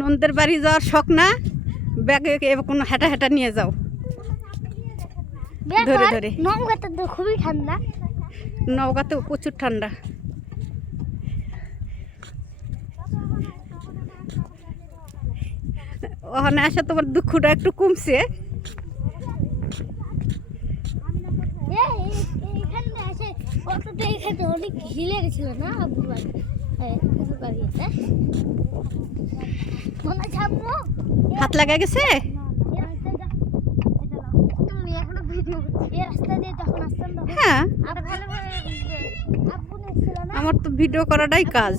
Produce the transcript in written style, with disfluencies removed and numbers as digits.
নন্দের বাড়ি যাওয়ার শখ না? ব্যাগে কোনো হেঁটা হেঁটা নিয়ে যাও, ধরে ধরে। নৌকাতে তো খুবই ঠান্ডা। নৌকাতে প্রচুর ঠান্ডা। ওখানে আসা তোমার দুঃখটা একটু কমছে। অনেক হিলে গেছিল না আব্বুর বাড়ি, হাত লাগা গেছে। হ্যাঁ, আমার তো ভিডিও করাটাই কাজ।